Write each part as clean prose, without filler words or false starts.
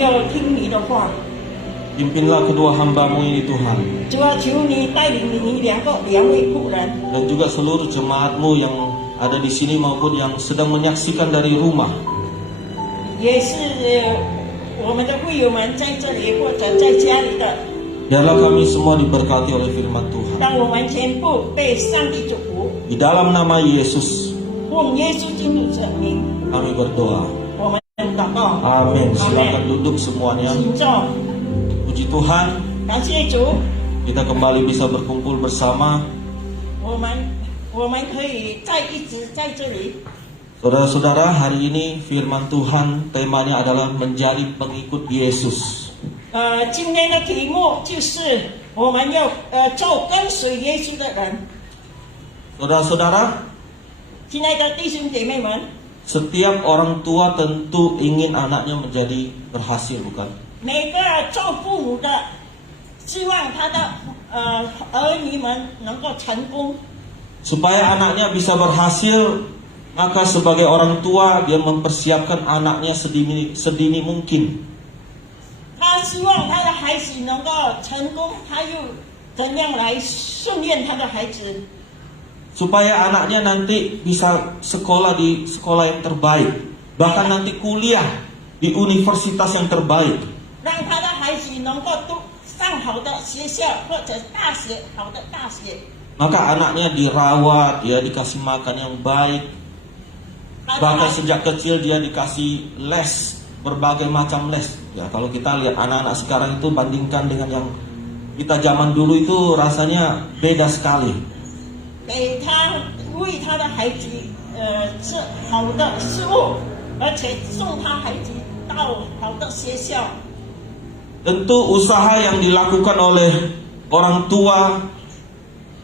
要听你的话。 Pimpinlah kedua hamba-Mu ini Tuhan, 主啊，求你带领你两位仆人， dan juga seluruh jemaat-Mu yang ada di sini maupun yang sedang menyaksikan dari rumah. 也是我们的会友们在这里或者在家里的， Biarlah kami semua diberkati oleh firman Tuhan. 让我们全部被上帝祝福。 Di dalam nama Yesus, 奉耶稣基督的名， kami berdoa. 我们祷告。 Amin. Silakan duduk semuanya. 请坐， Puji Tuhan, 感谢主， kita kembali bisa berkumpul bersama. 我们可以一直在这里。 Saudara-saudara, hari ini firman Tuhan temanya adalah menjadi pengikut Yesus. 今天的题目就是我们要做跟随耶稣的人。 Saudara-saudara, 亲爱的弟兄姐妹们， setiap orang tua tentu ingin anaknya menjadi berhasil, bukan? 每个做父母的希望他的儿女们能够成功。 Supaya anaknya bisa berhasil, maka sebagai orang tua dia mempersiapkan anaknya sedini mungkin. 他希望他的孩子能够成功，他又怎样来训练他的孩子， Supaya anaknya nanti bisa sekolah di sekolah yang terbaik, bahkan nanti kuliah di universitas yang terbaik. 让他的孩子能够读上好的学校或者大学，好的大学。 Maka anaknya dirawat, dia dikasih makan yang baik. 他的 Bahkan 孩 sejak kecil dia dikasih les, berbagai macam les. Ya, kalau kita lihat anak-anak sekarang itu bandingkan dengan yang kita zaman dulu itu rasanya beda sekali. 给他为他的孩子是好的事物，而且送他孩子到好的学校。 Tentu usaha yang dilakukan oleh orang tua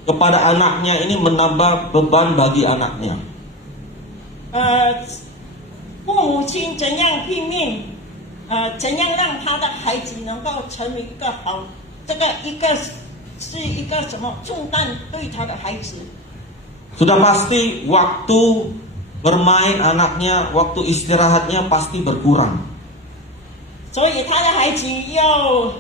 kepada anaknya ini menambah beban bagi anaknya. 父母亲怎样拼命，怎样让他的孩子能够成为一个好，这个是一个什么重担对他的孩子。 Sudah pasti waktu bermain anaknya, waktu istirahatnya pasti berkurang. 所以他的孩子要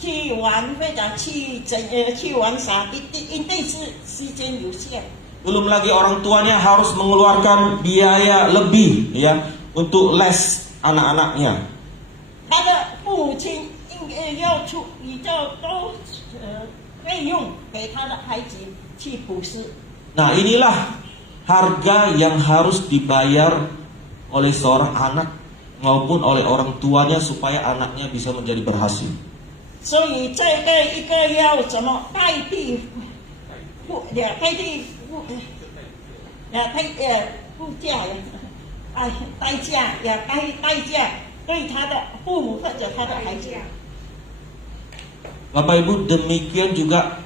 去玩或者去玩耍，一定是时间有限。 Belum lagi orang tuanya harus mengeluarkan biaya lebih ya untuk les anak-anaknya. 他的父母亲应该要出比较多费用给他的孩子去补习。 Nah, inilah harga yang harus dibayar oleh seorang anak maupun oleh orang tuanya supaya anaknya bisa menjadi berhasil. 所以这个一个要怎么代替代价对他的父母或者他的孩子。 Bapak Ibu, demikian juga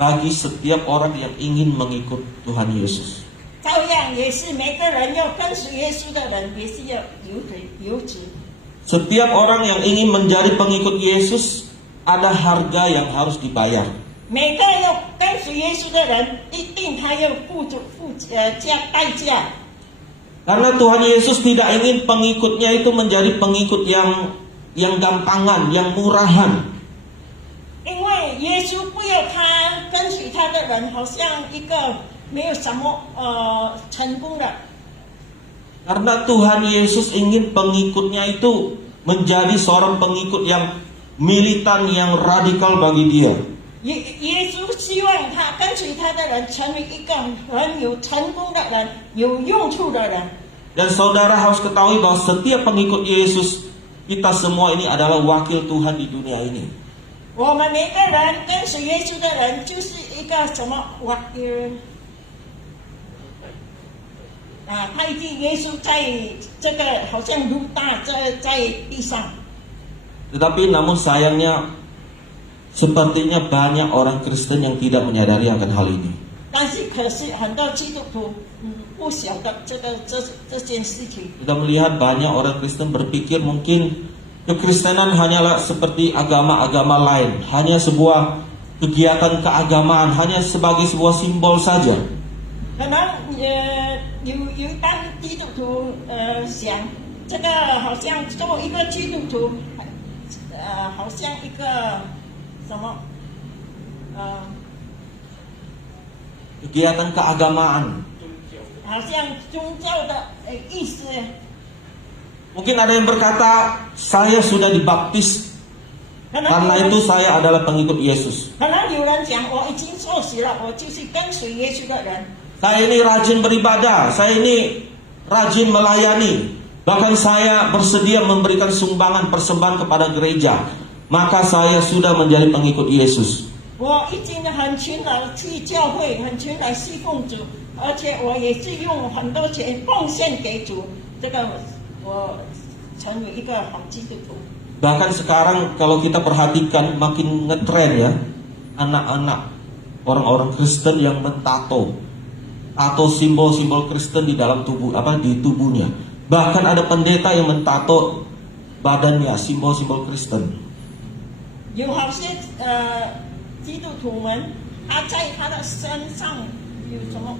bagi setiap orang yang ingin mengikut Tuhan Yesus. 照样也是每个人要跟随耶稣的人，也是要有子。 Setiap orang yang ingin menjadi pengikut Yesus ada harga yang harus dibayar. 每个要跟随耶稣的人，一定他要加代价。 Karena Tuhan Yesus tidak ingin pengikutnya itu menjadi pengikut yang gampangan, yang murahan. 因为耶稣不要他跟随他的人，好像一个没有什么成功的。 Karena Tuhan Yesus ingin pengikutnya itu menjadi seorang pengikut yang militan, yang radikal bagi dia. 耶稣希望他跟随他的人成为一个很有成功的人，有用处的人。 Dan saudara harus ketahui bahwa setiap pengikut Yesus, kita semua ini adalah wakil Tuhan di dunia ini. 我们每个人跟随耶稣的人，就是一个什么代替耶稣在这个好像如大在地上。 Tetapi namun sayangnya sepertinya banyak orang Kristen yang tidak menyadari akan hal ini. 但是可是很多基督徒不晓得这件事情。 Kita melihat banyak orang Kristen berpikir mungkin kekristenan hanyalah seperti agama-agama lain, hanya sebuah kegiatan keagamaan, hanya sebagai sebuah simbol saja. 可能有一般基督徒想，这个好像做一个基督徒，好像一个什么，kegiatan keagamaan. 好像宗教的意思。 Mungkin ada yang berkata, saya sudah dibaptis, 可能 karena itu saya adalah pengikut Yesus. 可能有人讲，我已经受洗了，我就是跟随耶稣的人。 Saya ini rajin beribadah, saya ini rajin melayani. Bahkan saya bersedia memberikan sumbangan persembahan kepada gereja. Maka saya sudah menjadi pengikut Yesus. 我已经很勤劳去教会，很勤劳侍奉主，而且我也是用很多钱奉献给主。这个我成为一个好基督徒。 Bahkan sekarang kalau kita perhatikan makin ngetren ya, anak-anak orang-orang Kristen yang mentato atau simbol-simbol Kristen di dalam tubuh di tubuhnya. Bahkan ada pendeta yang mentato badannya simbol-simbol Kristen. 有好些基督徒们，他在他的身上有什么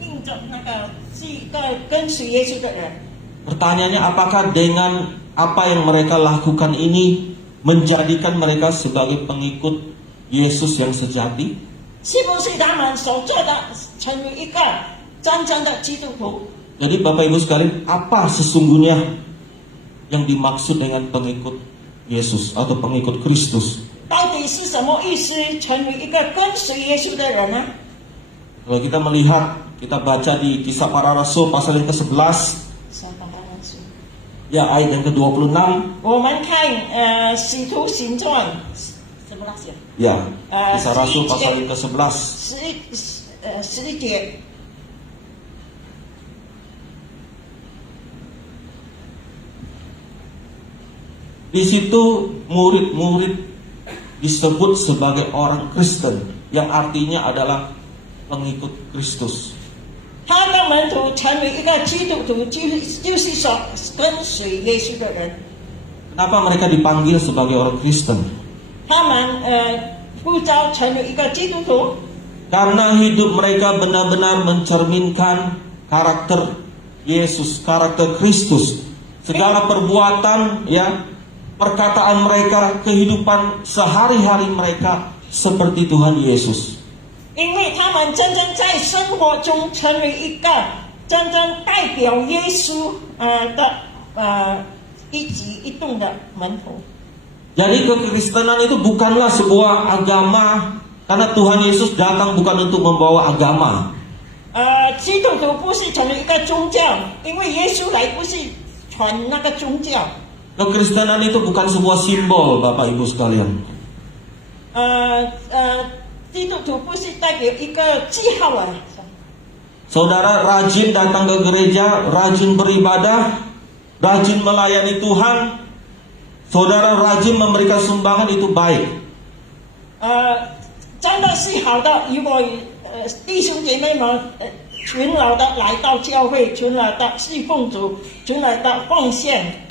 印着那个是一个跟随耶稣的人。 Pertanyaannya, apakah dengan apa yang mereka lakukan ini menjadikan mereka sebagai pengikut Yesus yang sejati? 是不是他们所做的成为一个真正的基督徒？ Jadi Bapak Ibu sekalian, apa sesungguhnya yang dimaksud dengan pengikut Yesus atau pengikut Kristus? 到底是什么意思？成为一个跟随耶稣的人呢？ Kalau kita melihat, kita baca di Kisah Para Rasul pasal yang ke-11, ya ayat yang ke-26. 我们看使徒行传11节， Ya, Kisah Rasul pasal yang ke-11. 11节。 Di situ murid-murid disebut sebagai orang Kristen, yang artinya adalah pengikut Kristus. 他的门徒成为一个基督徒，就是说跟随耶稣的人。 Kenapa mereka dipanggil sebagai orang Kristen? 他们呼召成为一个基督徒， Karena hidup mereka benar-benar mencerminkan karakter Yesus, karakter Kristus. Segala perbuatan, ya, perkataan mereka, kehidupan sehari-hari mereka seperti Tuhan Yesus. 因为他们真正在生活中成为一个真正代表耶稣的一举一动的门徒。 Jadi kekristenan itu bukanlah sebuah agama, karena Tuhan Yesus datang bukan untuk membawa agama. 基督徒不是成为一个宗教，因为耶稣来不是传那个宗教。 Kekristenan itu bukan sebuah simbol, Bapak Ibu sekalian. 基督徒不是代表一个记号啊。 Saudara rajin datang ke gereja, rajin beribadah, rajin melayani Tuhan, saudara rajin memberikan sumbangan, itu baik. 真的是好的。如果弟兄姐妹们勤劳的来到教会，勤劳的侍奉主，勤劳的奉献。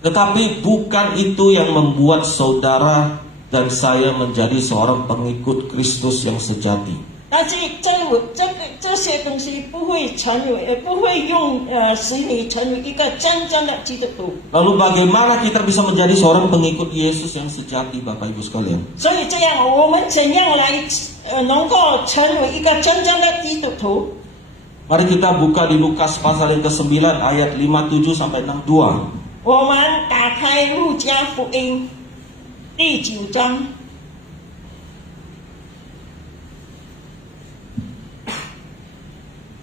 Tetapi bukan itu yang membuat saudara dan saya menjadi seorang pengikut Kristus yang sejati. 但是这些东西不会使你成为一个真正的基督徒。 Lalu bagaimana kita bisa menjadi seorang pengikut Yesus yang sejati, Bapak Ibu sekalian? 所以这样，我们怎样来能够成为一个真正的基督徒？ Mari kita buka di Lukas pasal yang ke-9 ayat 57 sampai 62. 我们打开路加福音第9章。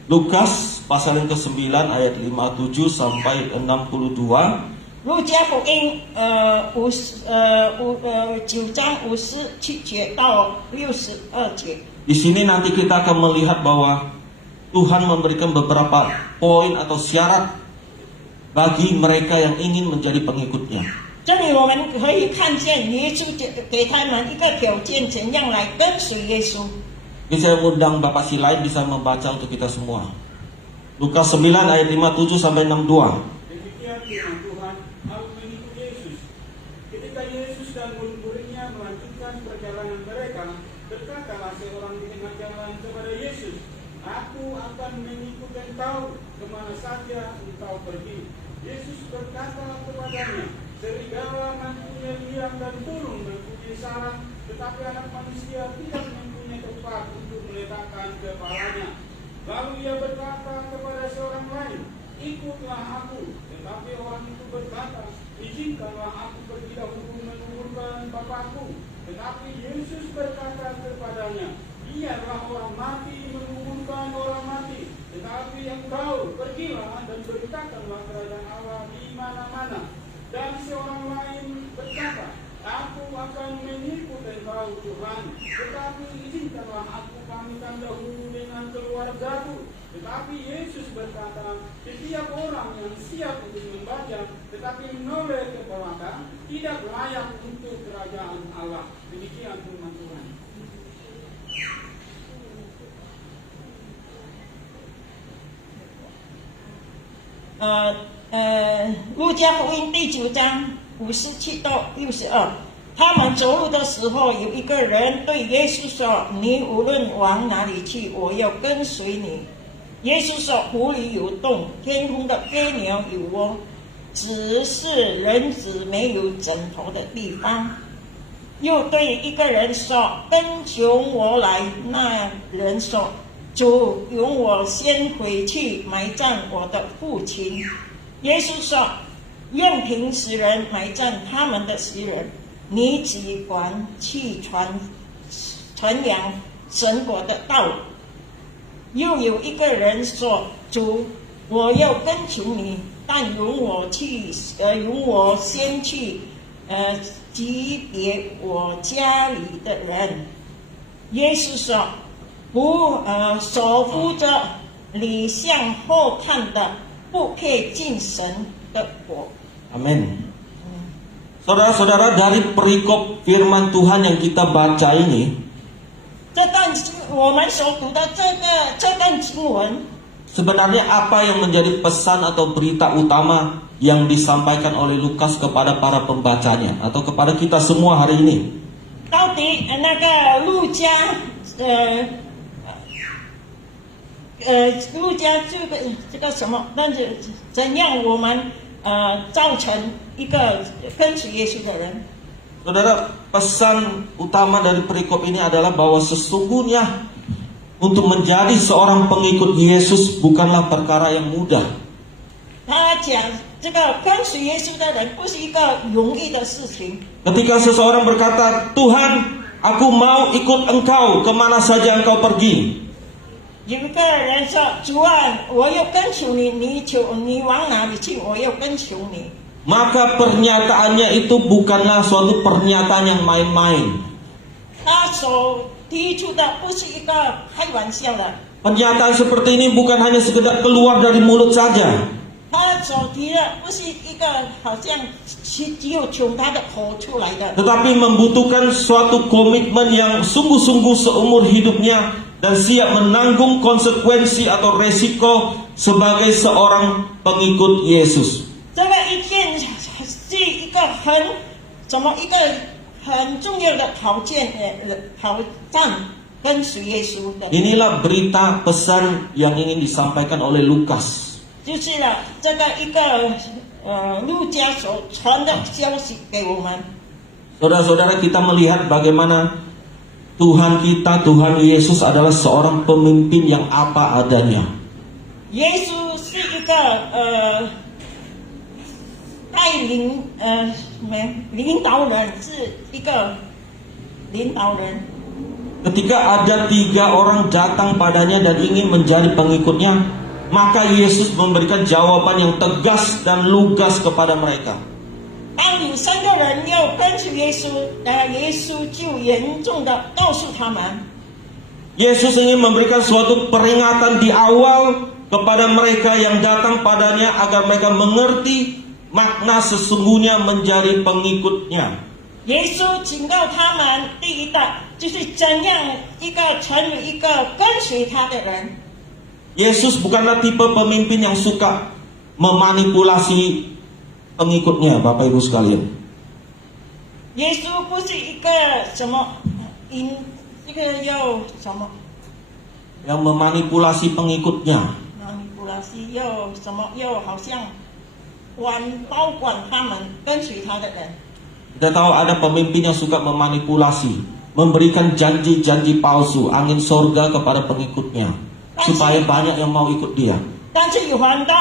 Lukas pasal yang ke-9 ayat 57 sampai 62. 路加福音9章57节到62节。 Di sini nanti kita akan melihat bahwa Tuhan memberikan beberapa poin atau syarat bagi mereka yang ingin menjadi pengikutnya. 这里我们可以看见耶稣给他们一个条件，怎样来跟随耶稣。 Jadi saya undang Bapak Silain bisa membaca untuk kita semua. Lukas 9 ayat 57 sampai 62. Demikian firman Tuhan, aku mengikut Yesus. Ketika Yesus dan murid-muridnya melanjutkan perjalanan mereka, berkatalah seorang di tengah jalan kepada Yesus, aku akan mengikut engkau, kemana saja engkau pergi. Yesus berkata kepadanya, serigala mempunyai liang dan burung mempunyai sarang, tetapi anak manusia tidak mempunyai tempat untuk meletakkan kepalanya. Lalu ia berkata kepada seorang lain, ikutlah aku. Tetapi orang itu berkata, izinkanlah aku pergi dahulu menguburkan bapakku. Tetapi Yesus berkata kepadanya, biarlah orang mati menguburkan orang mati, tetapi engkau pergilah dan beritakanlah kerajaan Allah di mana-mana. Dan seorang lain berkata, aku akan mengikut engkau Tuhan, tetapi izinkanlah aku pamitan dahulu dengan keluargaku. Tetapi Yesus berkata, setiap orang yang siap untuk membaca tetapi menoleh ke belakang tidak layak untuk kerajaan Allah. Demikian firman Tuhan. 路加福音第9章57到62，他们走路的时候，有一个人对耶稣说：“你无论往哪里去，我要跟随你。”耶稣说：“湖里有洞，天空的飞鸟有窝，只是人子没有枕头的地方。”又对一个人说：“跟从我来。”那人说：“主，容我先回去埋葬我的父亲。”耶稣说：“任凭死人埋葬他们的死人，你只管去传扬神国的道。”又有一个人说：“主，我要跟从你，但容我先去击别我家里的人。”耶稣说：“所扶着你向后看的，不配进神的国。” Amin. Saudara-saudara, dari perikop firman Tuhan yang kita baca ini, 这段我们所读的这段经文， sebenarnya apa yang menjadi pesan atau berita utama yang disampaikan oleh Lukas kepada para pembacanya atau kepada kita semua hari ini? 到底那个路加这个什么？但是怎样我们造成一个跟随耶稣的人？ Saudara, pesan utama dari perikop ini adalah bahwa sesungguhnya untuk menjadi seorang pengikut Yesus bukanlah perkara yang mudah. 他讲这个跟随耶稣的人不是一个容易的事情。 Ketika seseorang berkata, Tuhan, aku mau ikut engkau kemana saja engkau pergi. 有一个人说：“主啊，我要跟从你，你往哪里去，我要跟从你。” Maka pernyataannya itu bukanlah suatu pernyataan yang main-main. 他所提出的不是一个开玩笑的， Pernyataan seperti ini bukan hanya sekedar keluar dari mulut saja, 他所提的不是一个好像只有从他的口出来的， tetapi membutuhkan suatu komitmen yang sungguh-sungguh seumur hidupnya dan siap menanggung konsekuensi atau resiko sebagai seorang pengikut Yesus. 这个一件是一个很重要的挑战，跟随耶稣的， Inilah berita pesan yang ingin disampaikan oleh Lukas. 就是了这个一个路加所传的消息给我们。 Saudara-saudara, kita melihat bagaimana Tuhan kita, Tuhan Yesus adalah seorang pemimpin yang apa adanya. 耶稣是一个带领领导人，是一个领导人。 Ketika ada 3 orang datang padanya dan ingin menjadi pengikutnya, maka Yesus memberikan jawaban yang tegas dan lugas kepada mereka. 当有3个人要跟随耶稣，耶稣就严重的告诉他们， Yesus ingin memberikan suatu peringatan di awal kepada mereka yang datang padanya agar mereka mengerti makna sesungguhnya menjadi pengikutnya. 耶稣警告他们，第一的就是怎样成为一个跟随他的人。 Yesus bukanlah tipe pemimpin yang suka memanipulasi pengikutnya, Bapak Ibu sekalian. 耶稣不是一个什么这个要什么 Yang memanipulasi pengikutnya. manipulasi 了，是要什么？要好像保管他们跟随他的人。 Kita tahu ada pemimpin yang suka memanipulasi, memberikan janji-janji palsu, angin sorga kepada pengikutnya, supaya banyak yang mau ikut dia. 但是有很多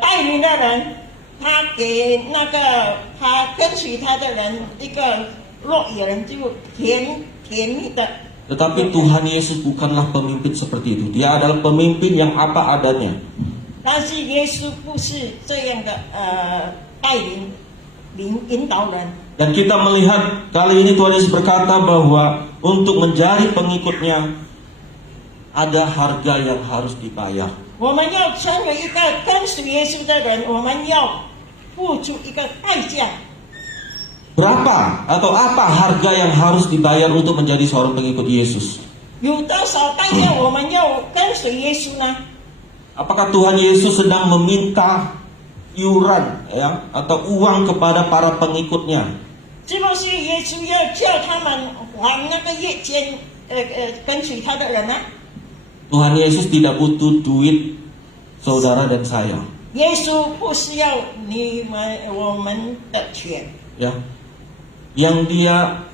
带领的人，他给那个他跟随他的人一个诺言，就甜蜜的。 Tetapi Tuhan Yesus bukanlah pemimpin seperti itu. Dia adalah pemimpin yang apa adanya. 但是耶稣不是这样的带领引导人。 Dan kita melihat kali ini Tuhan Yesus berkata bahwa untuk menjadi pengikutnya ada harga yang harus dibayar. 我们要成为一个跟随耶稣的人，我们要付出一个代价。 Berapa atau apa harga yang harus dibayar untuk menjadi seorang pengikut Yesus? 有多少代价我们要跟随耶稣呢？ Apakah Tuhan Yesus sedang meminta iuran ya atau uang kepada para pengikutnya? 是不是耶稣要叫他们还那个月间跟随他的人呢？ Tuhan Yesus tidak butuh duit saudara dan saya. 耶稣不需要我们的钱。 Ya. Yang dia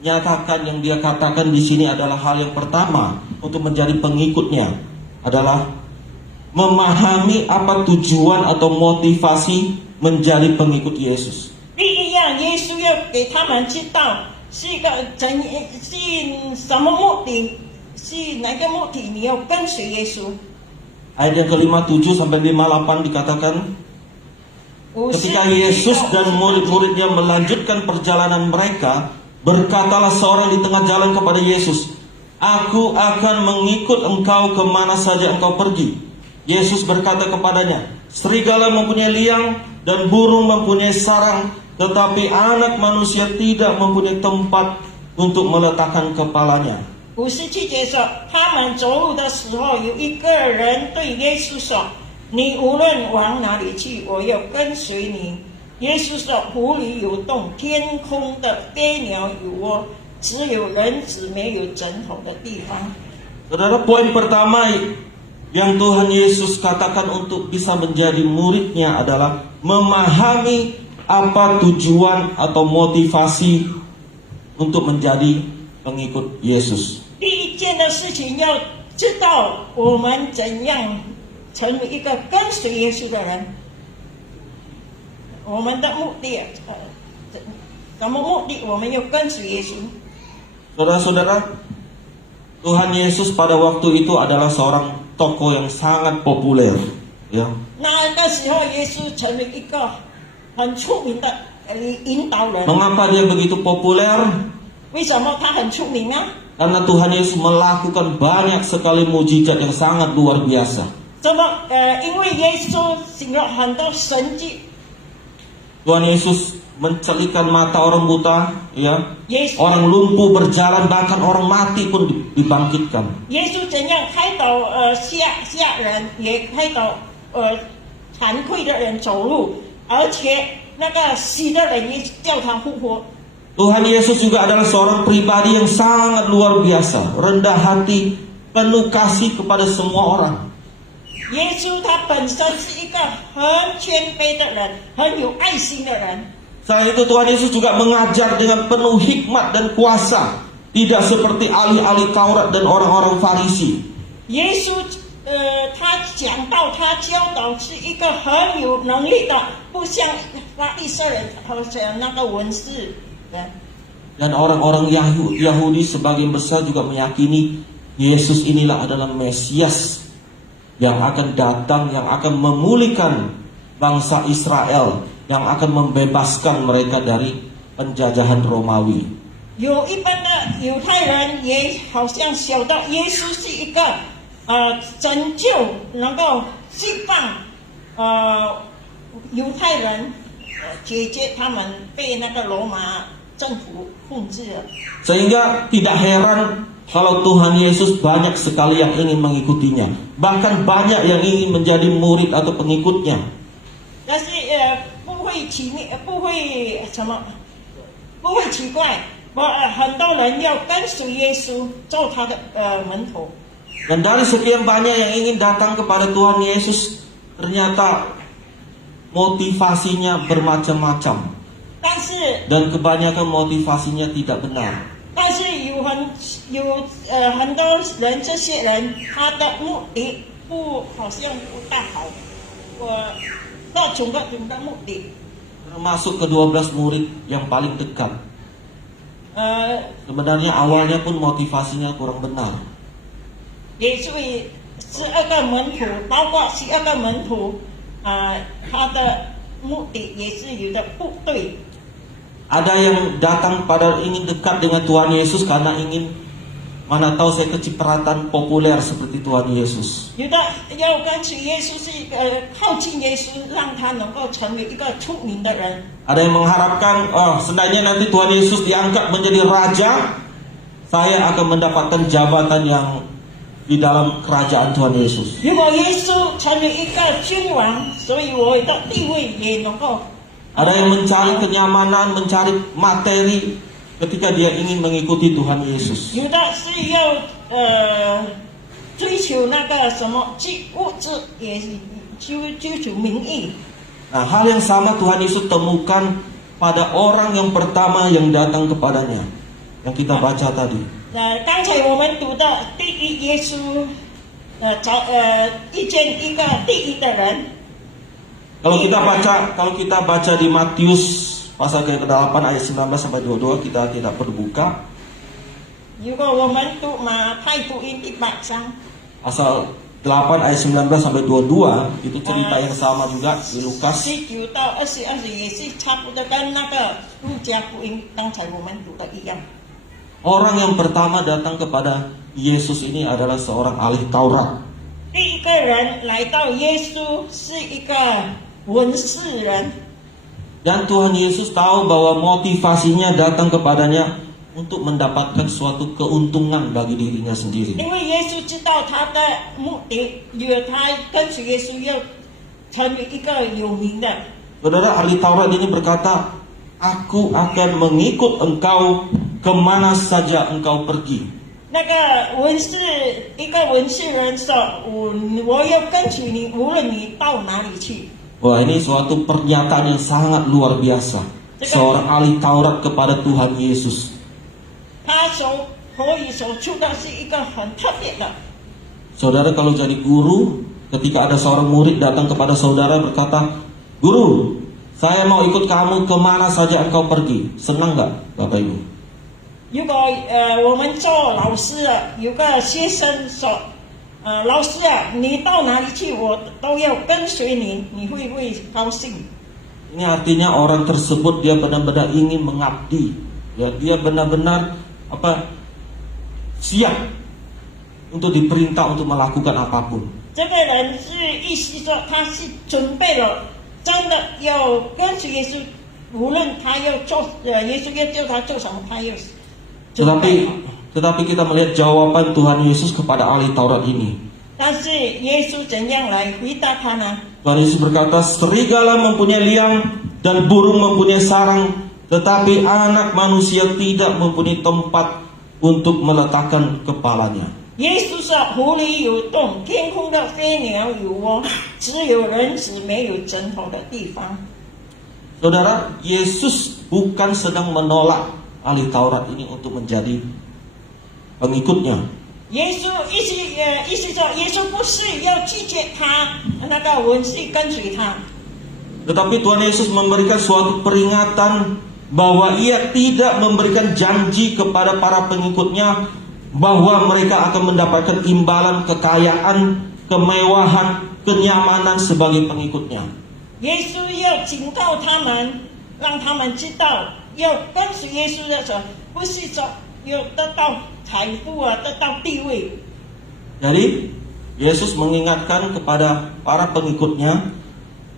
nyatakan, yang dia katakan di sini adalah hal yang pertama untuk menjadi pengikutnya adalah memahami apa tujuan atau motivasi menjadi pengikut Yesus. 第一样，耶稣要给他们知道是什么目的，是哪个目的你要跟随耶稣。 Ayat yang ke-57 sampai 58 dikatakan, ketika Yesus dan murid-muridnya melanjutkan perjalanan mereka, berkatalah seorang di tengah jalan kepada Yesus, "Aku akan mengikut engkau kemana saja engkau pergi." Yesus berkata kepadanya, "Serigala mempunyai liang dan burung mempunyai sarang, tetapi anak manusia tidak mempunyai tempat untuk meletakkan kepalanya." 57节说，他们走路的时候，有一个人对耶稣说：“你无论往哪里去，我要跟随你。”耶稣说：“湖里有洞，天空的飞鸟有窝，只有人子没有枕头的地方。” Saudara, poin pertama yang Tuhan Yesus katakan untuk bisa menjadi muridnya adalah memahami apa tujuan atau motivasi untuk menjadi pengikut Yesus. 第一件的事情要知道我们怎样成为一个跟随耶稣的人。我们的目的，什么目的？我们要跟随耶稣。 Saudara-saudara, Tuhan Yesus pada waktu itu adalah seorang tokoh yang sangat populer, ya. 那个时候，耶稣成为一个很出名的引导人。 Mengapa dia begitu populer? 为什么他很出名啊？ Karena Tuhan Yesus melakukan banyak sekali mujizat yang sangat luar biasa. 因为耶稣行了很多神迹。 Tuhan Yesus mencelikan mata orang buta, ya. 耶稣 Orang lumpuh berjalan, bahkan orang mati pun dibangkitkan. 耶稣怎样开导瞎人，也开导惭愧的人走路，而且那个死的人也叫他复活。 Tuhan Yesus juga adalah seorang pribadi yang sangat luar biasa, rendah hati, penuh kasih kepada semua orang. 耶稣他本身是一个很谦卑的人，很有爱心的人。 Selain itu Tuhan Yesus juga mengajar dengan penuh hikmat dan kuasa, tidak seperti ahli-ahli Taurat dan orang-orang Farisi. 耶稣他讲道，他教导是一个很有能力的，不像法利赛人或者那个文士。 Dan orang-orang Yahudi sebagian besar juga meyakini Yesus inilah adalah Mesias yang akan datang, yang akan memulihkan bangsa Israel, yang akan membebaskan mereka dari penjajahan Romawi. 有一般的犹太人也好像晓得耶稣是一个拯救，能够释放犹太人，解决他们被那个罗马政府控制了。 Sehingga tidak heran kalau Tuhan Yesus banyak sekali yang ingin mengikutinya. Bahkan banyak yang ingin menjadi murid atau pengikutnya. 但是不会奇怪，很多人要跟随耶稣，做他的门徒。Dan dari sekian banyak yang ingin datang kepada Tuhan Yesus, ternyata motivasinya bermacam-macam. 但是 Dan kebanyakan motivasinya tidak benar. 但是很多人，这些人他的目的好像不大好，各种的目的。 Termasuk ke-12 murid yang paling dekat. Sebenarnya awalnya pun motivasinya kurang benar. 也所以12个门徒，包括12个门徒，他的目的也是有的不对。 Ada yang datang pada ingin dekat dengan Tuhan Yesus karena ingin, mana tahu saya kecipratan populer seperti Tuhan Yesus. 有的要跟随耶稣是靠近耶稣，让他能够成为一个出名的人。 Ada yang mengharapkan, seandainya nanti Tuhan Yesus diangkat menjadi raja, saya akan mendapatkan jabatan yang di dalam kerajaan Tuhan Yesus. 如果耶稣成为一个君王，所以我的地位也能够。 Ada yang mencari kenyamanan, mencari materi ketika dia ingin mengikuti Tuhan Yesus. 有的是要追求那个什么物质，也追求名义。 Nah, hal yang sama Tuhan Yesus temukan pada orang yang pertama yang datang kepadanya, yang kita baca tadi. 刚才我们读到第一，耶稣遇见一个第一的人。 Kalau kita baca di Matius pasal ke-8 ayat 19 sampai 22, kita tidak perlu buka. 如果我们读马太福音第8章， Pasal 8 ayat 19 sampai 22 itu cerita yang sama juga di Lukas. 19到22也是差不多跟那个路加福音刚才我们读的一样。 Orang yang pertama datang kepada Yesus ini adalah seorang ahli Taurat. 第一个人来到耶稣是一个文士人， Dan Tuhan Yesus tahu bahwa motivasinya datang kepadanya untuk mendapatkan suatu keuntungan bagi dirinya sendiri. 因为耶稣知道他的目的，他跟随耶稣要成为一个有名的。 Saudara, ahli Taurat ini berkata, aku akan mengikut engkau kemana saja engkau pergi. 那个一个文士人说：“我要跟随你，无论你到哪里去。” Wah, ini suatu pernyataan yang sangat luar biasa. Seorang ahli Taurat kepada Tuhan Yesus. 他口语所出的是一个很特别的。 Saudara, kalau jadi guru, ketika ada seorang murid datang kepada saudara berkata, Guru, saya mau ikut kamu kemana saja engkau pergi. Senang nggak, Bapak Ibu? 如果我们做老师的，有个学生说：“老师啊，你到哪里去，我都要跟随你，你会不会高兴？” Ini artinya orang tersebut dia benar-benar ingin mengabdi. Ya, dia benar-benar siap untuk diperintah untuk melakukan apapun. 这个人是意思说他是准备了，真的要跟随耶稣，无论他要做耶稣要叫他做什么，他要准备好。 Tetapi kita melihat jawaban Tuhan Yesus kepada ahli Taurat ini. 但是耶稣怎样来回答他呢？ Tuhan Yesus berkata, serigala mempunyai liang dan burung mempunyai sarang, tetapi anak manusia tidak mempunyai tempat untuk meletakkan kepalanya. 耶稣说：“狐狸有洞，天空的飞鸟有窝，只有人子没有枕头的地方。” Saudara, Yesus bukan sedang menolak ahli Taurat ini untuk menjadi pengikutnya. 耶稣意思说，耶稣不是要拒绝他那个文士跟随他， Tetapi Tuhan Yesus memberikan suatu peringatan bahwa ia tidak memberikan janji kepada para pengikutnya bahwa mereka akan mendapatkan imbalan kekayaan, kemewahan, kenyamanan sebagai pengikutnya. 耶稣要警告他们，让他们知道，要跟随耶稣的时候，不是说要得到财富啊，得到地位。 Jadi Yesus mengingatkan kepada para pengikutnya,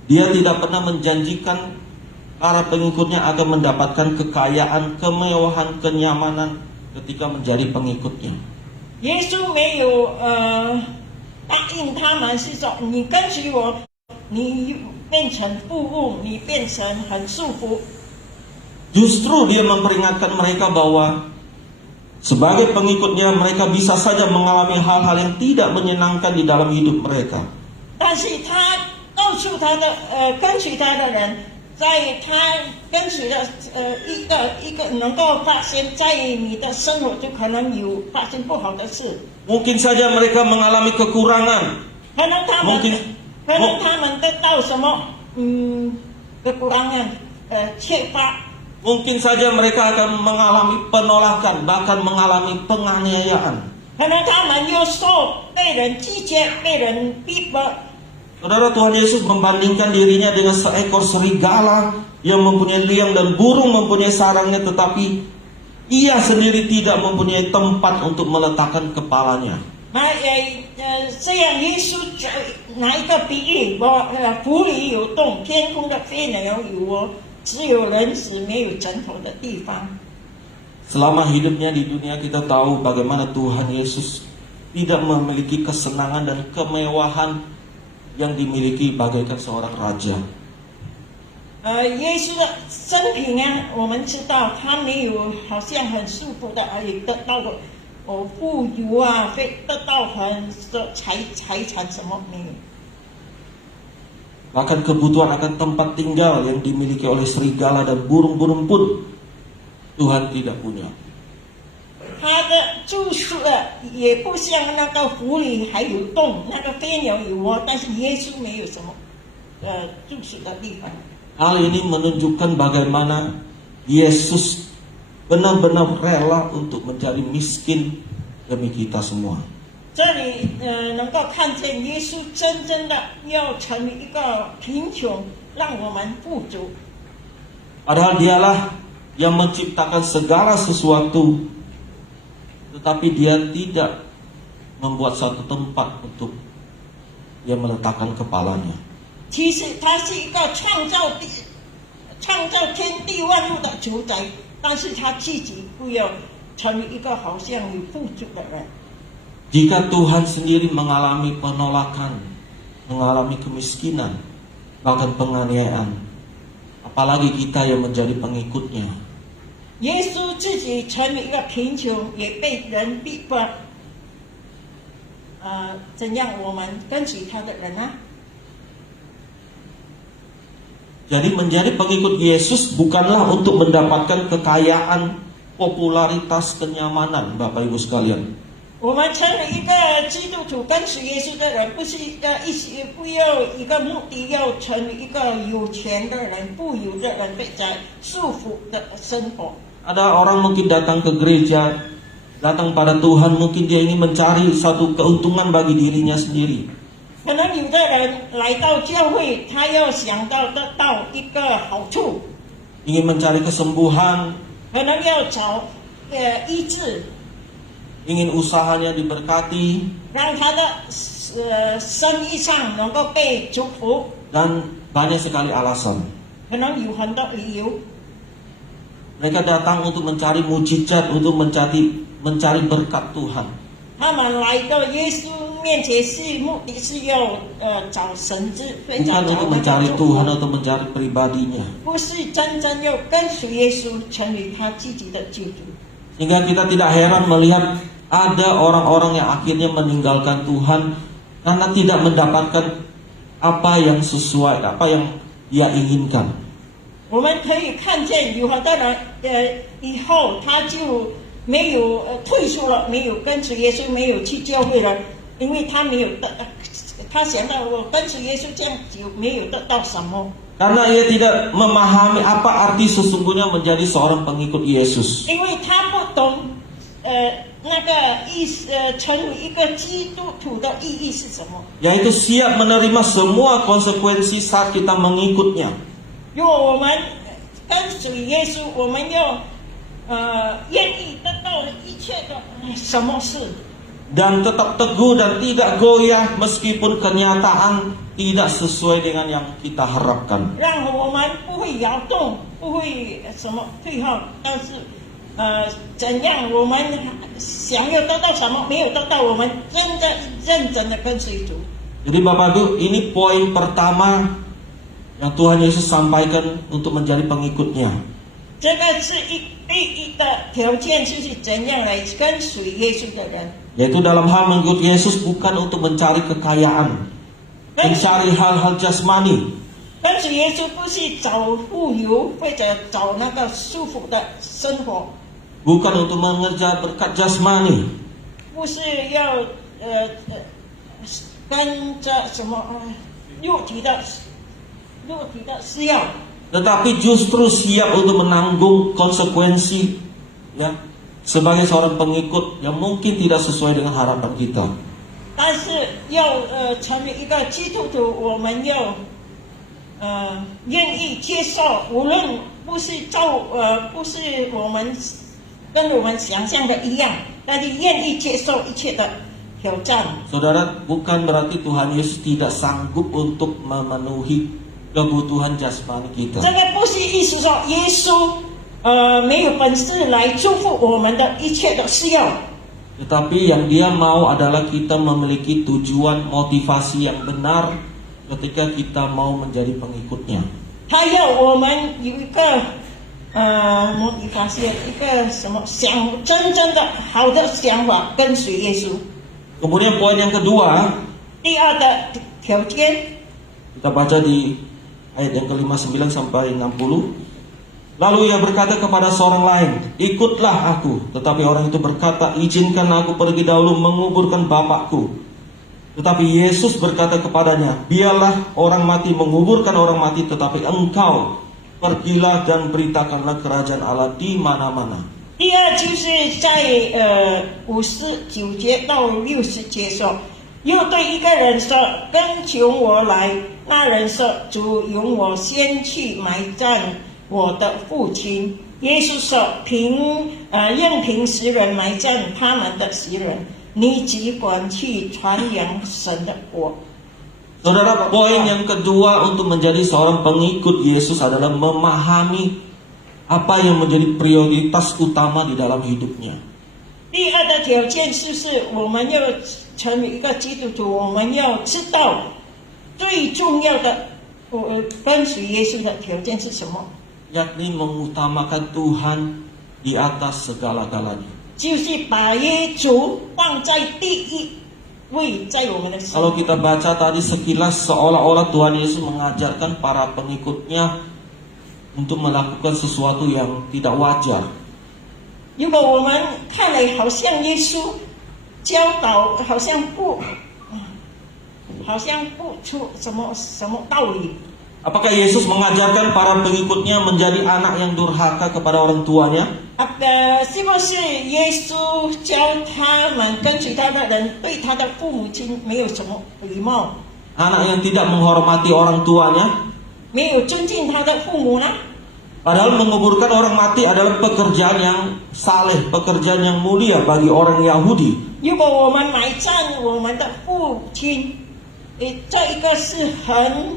dia tidak pernah menjanjikan para pengikutnya akan mendapatkan kekayaan, kemewahan, kenyamanan ketika menjadi pengikutnya. 耶稣没有答应他们是说，你跟随我，你变成富翁，你变成很舒服。 Justru dia memperingatkan mereka bahwa Sebagai pengikutnya, mereka bisa saja mengalami hal-hal yang tidak menyenangkan di dalam hidup mereka. 但是他告诉他的跟随他的人，在他跟随的一个能够发现，在你的生活中可能有发生不好的事， Mungkin saja mereka mengalami kekurangan. 可能他们 Mungkin 可能他们得到什么kekurangan 缺乏。 Mungkin saja mereka akan mengalami penolakan, bahkan mengalami penganiayaan. 可能他们又被人拒绝，被人逼迫。 Saudara, Tuhan Yesus membandingkan dirinya dengan seekor serigala yang mempunyai liang dan burung mempunyai sarangnya, tetapi ia sendiri tidak mempunyai tempat untuk meletakkan kepalanya. 这样耶稣拿一个比喻，湖里有洞，天空的飞鸟有窝，只有人死没有枕头的地方。 Selama hidupnya di dunia, kita tahu bagaimana Tuhan Yesus tidak memiliki kesenangan dan kemewahan yang dimiliki bagaikan seorang raja. 耶稣的生平呢，我们知道他没有好像很舒服的，也得到过富有啊，得到很多财产什么没有。 Bahkan kebutuhan akan tempat tinggal yang dimiliki oleh serigala dan burung-burung pun Tuhan tidak punya. 他的住宿也不像那个湖里还有洞，那个飞鸟有窝，但是耶稣没有什么住宿的地方。 Hal ini menunjukkan bagaimana Yesus benar-benar rela untuk menjadi miskin demi kita semua. 这里能够看见耶稣真正的要成为一个贫穷，让我们富足。 Padahal dialah yang menciptakan segala sesuatu, tetapi dia tidak membuat satu tempat untuk dia meletakkan kepalanya. 其实他是一个创造天地万物的主宰，但是他自己不要成为一个好像有富足的人。 Jika Tuhan sendiri mengalami penolakan, mengalami kemiskinan, bahkan penganiayaan, apalagi kita yang menjadi pengikutnya. 耶稣自己成为一个贫穷，也被人逼迫。怎样我们跟随他的人呢？ Jadi menjadi pengikut Yesus bukanlah untuk mendapatkan kekayaan, popularitas, kenyamanan, Bapak Ibu sekalian. 我们成为一个基督徒跟随耶稣的人，不要一个目的，要成为一个有钱的人、富有的人，被在束缚的生活。 Ada orang mungkin datang ke gereja, datang pada Tuhan, mungkin dia ingin mencari satu keuntungan bagi dirinya sendiri. 可能有的人来到教会，他要想到得到一个好处， Ingin mencari kesembuhan, 可能要找医治， ingin usahanya diberkati, 让他的生意上能够被祝福。 dan banyak sekali alasan. 可能有很多理由。 Mereka datang untuk mencari mujizat, untuk mencari berkat Tuhan. 他们来到耶稣面前目的是要找神之，非 Bukan 常找 untuk 那 mencari 个祝 Tuhan 福， atau mencari pribadinya. 不是真正要跟随耶稣，成为他自己的救主。 Sehingga kita tidak heran melihat ada orang-orang yang akhirnya meninggalkan Tuhan karena tidak mendapatkan apa yang sesuai, apa yang dia inginkan. 我们可以看见有很多人以后他就没有退出了，没有跟随耶稣，没有去教会了，因为他没有他想到我跟随耶稣这样久没有得到什么。 Karena ia tidak memahami apa arti sesungguhnya menjadi seorang pengikut Yesus. 因为他不懂那个成为一个基督徒的意义是什么。 Yaitu siap menerima semua konsekuensi saat kita mengikutnya. 如果我们跟随耶稣，我们要愿意得到一切的什么事， Dan tetap teguh dan tidak goyah meskipun kenyataan tidak sesuai dengan yang kita harapkan. 让我们不会摇动，不会什么退后，但是怎样我们想要得到什么没有得到，我们认真的跟随主。 Jadi Bapak Ibu, ini poin pertama yang Tuhan Yesus sampaikan untuk menjadi pengikutnya. 这个是第一的条件，就是怎样来跟随耶稣的人。 Yaitu dalam hal mengikut Yesus bukan untuk mencari kekayaan, mencari hal-hal jasmani. 跟随耶稣不是找富有或者找那个舒服的生活， Bukan untuk mengejar berkat jasmani, 不是要跟着什么肉体的需要， tetapi justru siap untuk menanggung konsekuensi ya sebagai seorang pengikut yang mungkin tidak sesuai dengan harapan kita. 但是要成为一个基督徒，我们要愿意接受，无论不是我们跟我们想象的一样，但是愿意接受一切的挑战。 Saudara, bukan berarti Tuhan Yesus tidak sanggup untuk memenuhi kebutuhan jasmani 这 kita. 个不是意思说耶稣没有本事来祝福我们的一切的需要， Tetapi yang dia mau adalah kita memiliki tujuan motivasi yang benar ketika kita mau menjadi pengikutnya. 他要我们有一个motivasi，一个什么真正的好的想法跟随耶稣。 Kemudian poin yang kedua, 第二的条件， kita baca di ayat yang ke-59 sampai 60. Lalu ia berkata kepada seorang lain, ikutlah aku. Tetapi orang itu berkata, izinkan aku pergi dahulu menguburkan bapakku. Tetapi Yesus berkata kepadanya, biarlah orang mati menguburkan orang mati, tetapi engkau pergilah dan beritakanlah kerajaan Allah di mana-mana. 第二就是在59节到60节说，又对一个人说，跟从我来。那人说，主容我先去埋葬我的父亲。耶稣说，任凭死人埋葬他们的死人，你只管去传扬神的国。 Saudara, poin yang kedua untuk menjadi seorang pengikut Yesus adalah memahami apa yang menjadi prioritas utama di dalam hidupnya. 第二的条件就是我们要成为一个基督徒，我们要知道最重要的跟随耶稣的条件是什么？ Yakni mengutamakan Tuhan di atas segala-galanya. 就是把耶稣放在第一位，在我们的心。 Kalau kita baca tadi sekilas seolah-olah Tuhan Yesus mengajarkan para pengikutnya untuk melakukan sesuatu yang tidak wajar. 如果我们看来好像耶稣教导好像不出什么道理。 Apakah Yesus mengajarkan para pengikutnya menjadi anak yang durhaka kepada orang tuanya? 是不是耶稣教他们跟随他的人对他的父母亲没有什么礼貌， Anak yang tidak menghormati orang tuanya? 没有尊敬他的父母呢？ Padahal menguburkan orang mati adalah pekerjaan yang saleh, pekerjaan yang mulia bagi orang Yahudi. 如果我们埋葬我们的父亲，这一个是很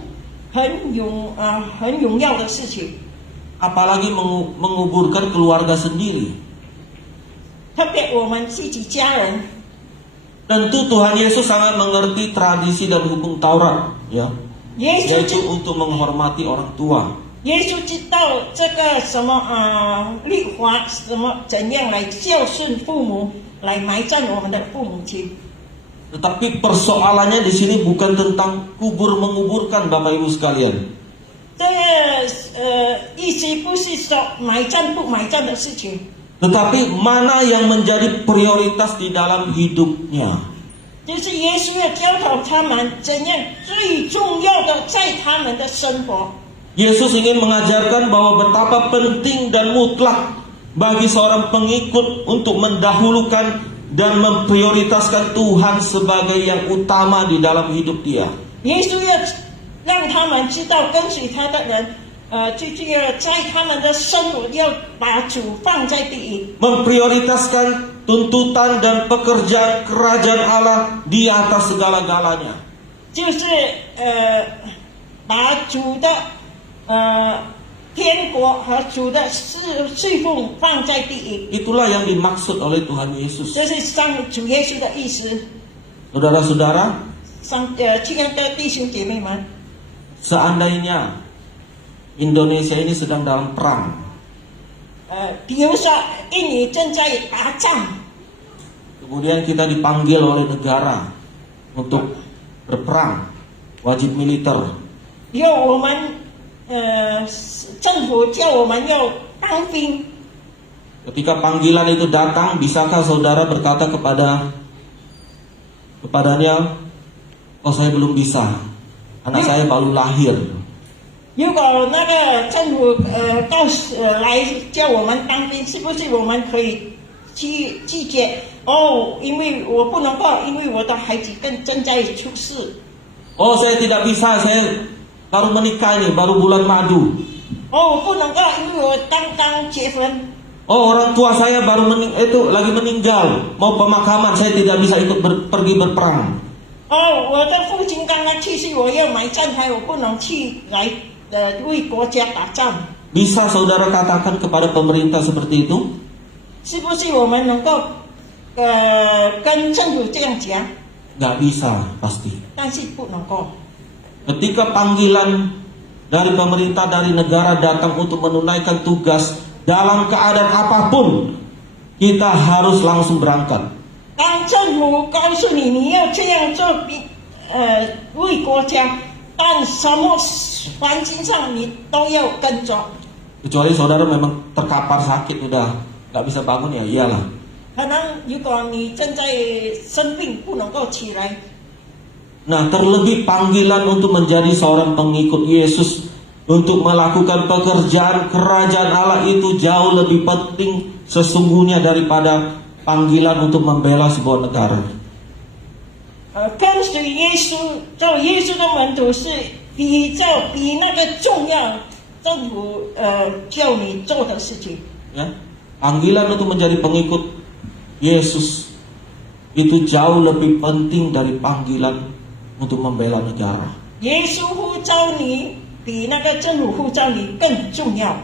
荣耀的事情。 Apalagi menguburkan keluarga sendiri. 特别我们自己家人， Tentu Tuhan Yesus sangat mengerti tradisi dan hukum Taurat, ya, 耶稣 yaitu untuk menghormati orang tua. 耶稣知道这个什么律法，什么怎样来孝顺父母，来埋葬我们的父母亲。 Tetapi persoalannya di sini bukan tentang kubur menguburkan, Bapak Ibu sekalian. 这个意思不是说埋葬不埋葬的事情， Tetapi mana yang menjadi prioritas di dalam hidupnya. 就是耶稣要教导他们怎样最重要的在他们的生活。 Yesus ingin mengajarkan bahwa betapa penting dan mutlak bagi seorang pengikut untuk mendahulukan dan memprioritaskan Tuhan sebagai yang utama di dalam hidup dia. 耶稣要让他们知道跟随他的人，最重要在他们的生活要把主放在第一。 Memprioritaskan tuntutan dan pekerjaan kerajaan Allah di atas segala-galanya. 就是把主的天国和主的侍奉放在第一， Itulah yang dimaksud oleh Tuhan Yesus. 这是主耶稣的意思。 Saudara-saudara, 亲爱的弟兄姐妹们， seandainya Indonesia ini sedang dalam perang, 比如说印尼正在打仗， Kemudian kita dipanggil oleh negara untuk berperang, wajib militer. 以后我们政府叫我们要当兵， Ketika panggilan itu datang, bisakah saudara berkata kepadanya, oh saya belum bisa, anak saya baru lahir. 如果那个政府来叫我们当兵，是不是我们可以拒绝？哦，因为我不能够，因为我的孩子正在出世。 Oh saya tidak bisa, saya baru menikah ini, baru bulan madu. 哦，我不能够，因为我刚刚结婚。 Oh orang tua saya baru lagi meninggal, mau pemakaman, saya tidak bisa ikut pergi berperang. 哦，我的父亲刚刚去世，我要埋葬他，我不能去来为国家打仗。 Bisa saudara katakan kepada pemerintah seperti itu? 是不是我们能够跟政府这样讲？ Nggak bisa pasti. 但是不能够。 Ketika panggilan dari pemerintah, dari negara datang untuk menunaikan tugas dalam keadaan apapun, kita harus langsung berangkat. 当政府告诉你你要这样做，为国家，但什么环境上你都要跟着。 Kecuali saudara memang terkapar sakit, udah nggak bisa bangun, ya iyalah. 可能如果你正在生病不能够起来， Nah, terlebih panggilan untuk menjadi seorang pengikut Yesus, untuk melakukan pekerjaan kerajaan Allah itu jauh lebih penting sesungguhnya daripada panggilan untuk membela sebuah negara. 跟随耶稣做耶稣的门徒是比那个重要政府叫你做的事情。 Ya, panggilan untuk menjadi pengikut Yesus itu jauh lebih penting dari panggilan untuk membela negara. 耶稣呼召你比那个政府呼召你更重要。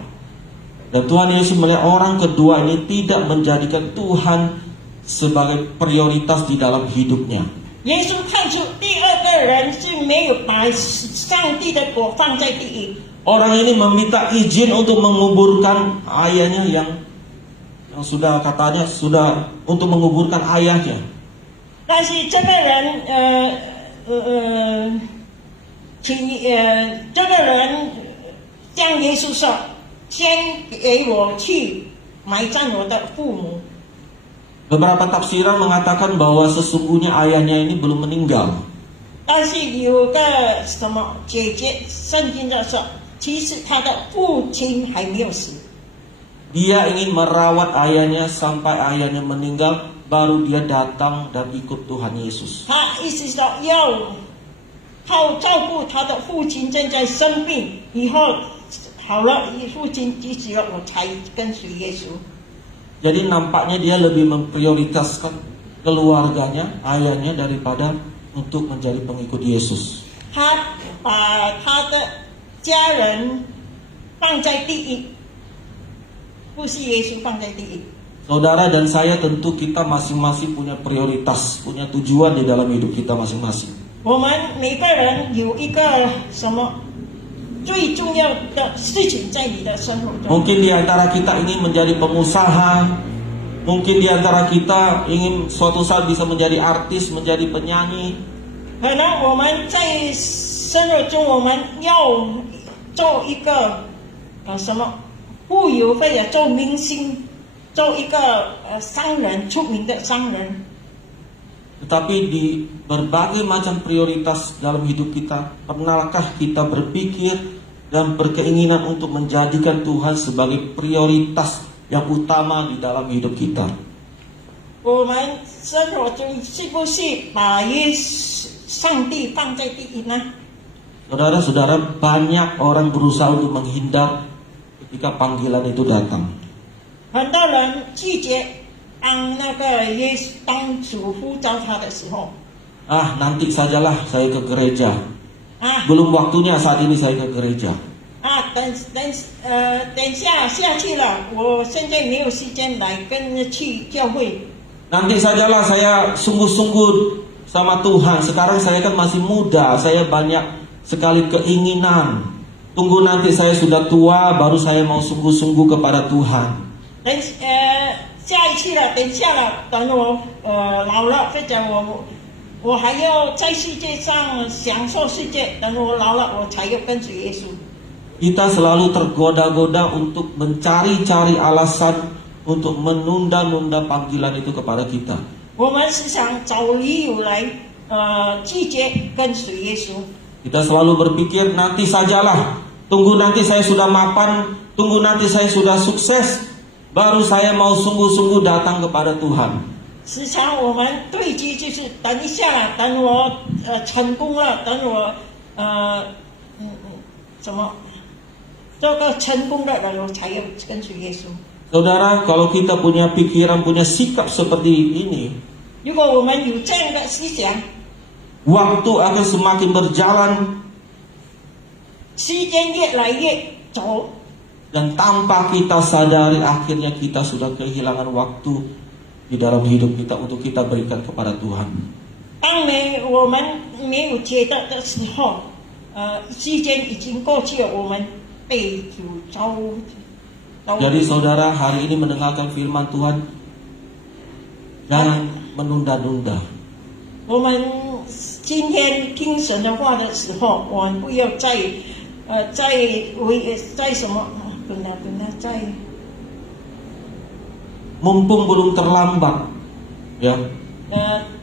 Dan Tuhan Yesus melihat orang kedua ini tidak menjadikan Tuhan sebagai prioritas di dalam hidupnya. 耶稣看出第二个人是没有把上帝的国放在第一。 Orang ini meminta izin untuk menguburkan ayahnya yang sudah katanya sudah untuk menguburkan ayahnya. 但是这个人这个人向耶稣说：“先给我去埋葬我的父母。” Beberapa tafsiran mengatakan bahwa sesungguhnya ayahnya ini belum meninggal. 但是有个什么姐姐，圣经的说，其实他的父亲还没有死。 Dia ingin merawat ayahnya sampai ayahnya meninggal, baru dia datang dan ikut Tuhan Yesus. 他意思说要照顾他的父亲正在生病，以后好了，父亲急死了，我才跟随耶稣。 Jadi nampaknya dia lebih memprioritaskan keluarganya, ayahnya daripada untuk menjadi pengikut Yesus. 他把他的家人放在第一，不是耶稣放在第一。 Saudara dan saya tentu kita masing-masing punya prioritas, punya tujuan di dalam hidup kita masing-masing. 我们每个人有一个什么最重要的事情在你的生活中。 Mungkin di antara kita ingin menjadi pengusaha, mungkin di antara kita ingin suatu saat bisa menjadi artis, menjadi penyanyi. 可能我们在生活中，我们要做一个什么富有或者做明星，做一个商人，出名的商人。 Tetapi di berbagai macam prioritas dalam hidup kita, pernahkah kita berpikir dan berkeinginan untuk menjadikan Tuhan sebagai prioritas yang utama di dalam hidup kita? 我们生活中是不是把上帝放在第一呢？ Saudara-saudara, banyak orang berusaha untuk menghindar ketika panggilan itu datang. 很多人拒绝当那个当主呼召他的时候， Ah, nanti sajalah saya ke gereja. 啊 Belum waktunya saat ini saya ke gereja. 等下去了，我现在没有时间来跟去教会。 Nanti sajalah saya sungguh-sungguh sama Tuhan. Sekarang saya kan masih muda, saya banyak sekali keinginan. tunggu nanti saya sudah tua, baru saya mau sungguh-sungguh kepada Tuhan. 下一期了，等下了，等我老了，或者我还要在世界上享受世界，等我老了，我才要跟随耶稣。 Kita selalu tergoda-goda untuk mencari-cari alasan untuk menunda-nunda panggilan itu kepada kita. 我们时常找理由来拒绝跟随耶稣。 Kita selalu berpikir nanti sajalah, tunggu nanti saya sudah mapan, tunggu nanti saya sudah sukses, baru saya mau sungguh-sungguh datang kepada Tuhan. 时常我们对机就是等一下了，等我成功了，等我什么做个成功的人，我才要跟随耶稣。 Saudara, kalau kita punya pikiran, punya sikap seperti ini, 如果我们有这样的思想， waktu akan semakin berjalan 时间越来越走， dan tanpa kita sadari akhirnya kita sudah kehilangan waktu di dalam hidup kita untuk kita berikan kepada Tuhan. 当我们没有觉得的时候，时间已经过去了，我们被主招。 Jadi saudara, hari ini mendengarkan firman Tuhan, jangan menunda-nunda. 我们今天听神的话的时候，我们不要再什么，在 Mumpung belum terlambat, ya.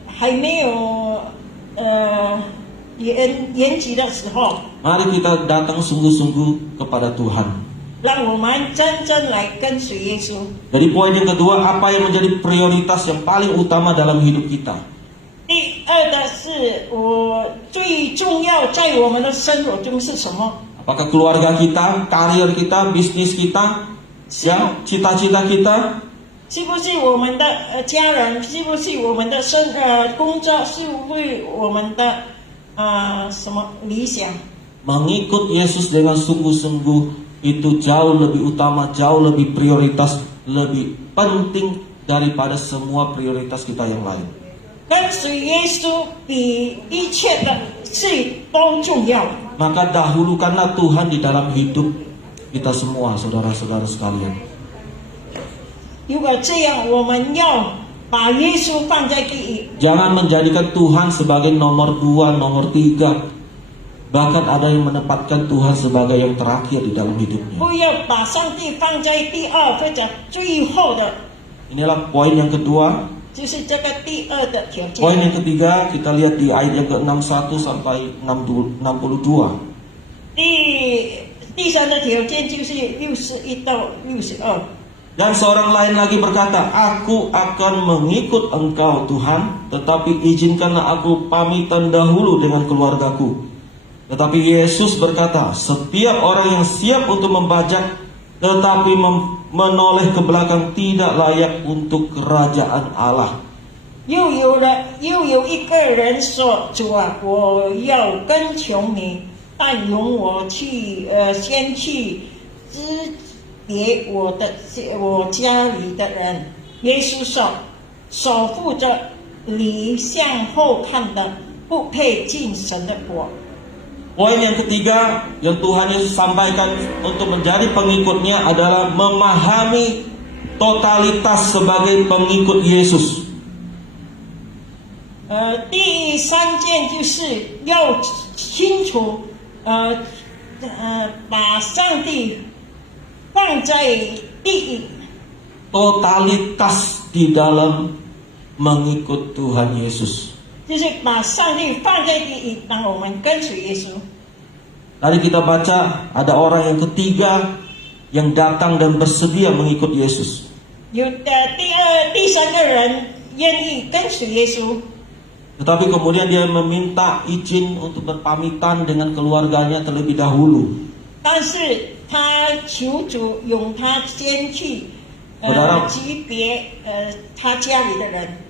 还没有延期的时候， Mari kita datang sungguh-sungguh kepada Tuhan. 让我们真正来跟随耶稣。 Jadi poin yang kedua, apa yang menjadi prioritas yang paling utama dalam hidup kita? 第二的是我最重要在我们的生活中是什么？ Apakah keluarga kita, karir kita, bisnis kita, ya, cita-cita kita? 是不是我们的家人？是不是我们的工作？是不是我们的什么理想？ Mengikut Yesus dengan sungguh-sungguh itu jauh lebih utama, jauh lebih prioritas, lebih penting daripada semua prioritas kita yang lain. 跟随耶稣比一切的事都重要。 Maka dahulukanlah Tuhan di dalam hidup kita semua, saudara-saudara sekalian. 如果这样，我们要把耶稣放在第一。 Jangan menjadikan Tuhan sebagai nomor 2, nomor 3. Bahkan ada yang menempatkan Tuhan sebagai yang terakhir di dalam hidupnya. 不要把上帝放在第二或者最后的， Inilah poin yang kedua. 就是这个第二的条件。 Poin yang ketiga kita lihat di ayat yang ke-61 sampai 62. 第三的条件就是61到62。 Dan seorang lain lagi berkata, aku akan mengikut engkau Tuhan, tetapi izinkanlah aku pamitan dahulu dengan keluargaku. Tetapi Yesus berkata, setiap orang yang siap untuk membajak, tetapi menoleh ke belakang tidak layak untuk kerajaan Allah. 又有一个人说：“主啊，我要跟从你，但容我先去支别我家里的人。”耶稣说：“手扶着犁向后看的，不配进神的国。” Poin yang ketiga yang Tuhan Yesus sampaikan untuk menjadi pengikutnya adalah memahami totalitas sebagai pengikut Yesus. 第三件就是要清楚，把上帝放在第一。 Totalitas di dalam mengikut Tuhan Yesus. 就是把上帝放在第一，当我们跟随耶稣。 Tadi kita baca ada orang yang ketiga yang datang dan bersedia mengikut Yesus. 有第三个人愿意跟随耶稣， Tetapi kemudian dia meminta izin untuk berpamitan dengan keluarganya terlebih dahulu. 但是他求主容他先去级别他家里的人。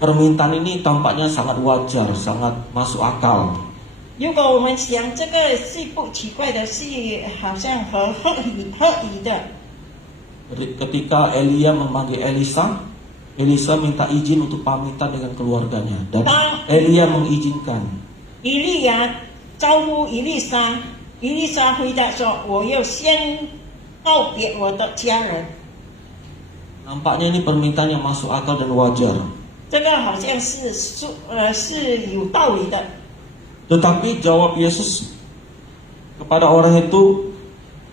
Permintaan ini tampaknya sangat wajar, sangat masuk akal. 如果我们想这个是不奇怪的，是好像合宜的。 Ketika Elia memanggil Elisa, Elisa minta izin untuk pamitan dengan keluarganya dan Elia mengizinkan. 以利亚招呼以利沙，伊丽莎回答说：“我要先告别我的家人。” Nampaknya ini permintaan yang masuk akal dan wajar. 这个好像是有道理的。 Tetapi jawab Yesus kepada orang itu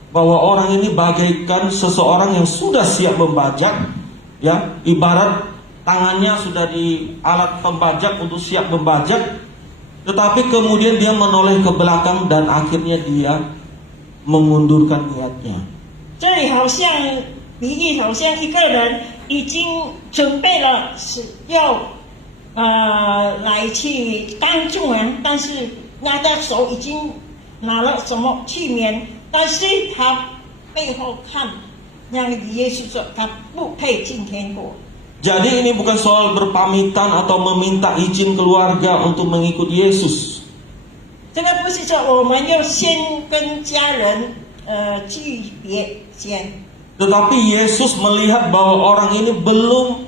bahwa orang ini bagaikan seseorang yang sudah siap membajak, ya, ibarat tangannya sudah di alat pembajak untuk siap membajak, tetapi kemudian dia menoleh ke belakang dan akhirnya dia mengundurkan niatnya. 这里好像比喻，好像一个人已经准备了是要来去当众人，但是拿的手已经拿了什么器皿，但是他背后看，让耶稣说他不配进天国。 Jadi ini bukan soal berpamitan atau meminta izin keluarga untuk mengikuti Yesus. 这个不是说我们要先跟家人区别先， Tetapi Yesus melihat bahwa orang ini belum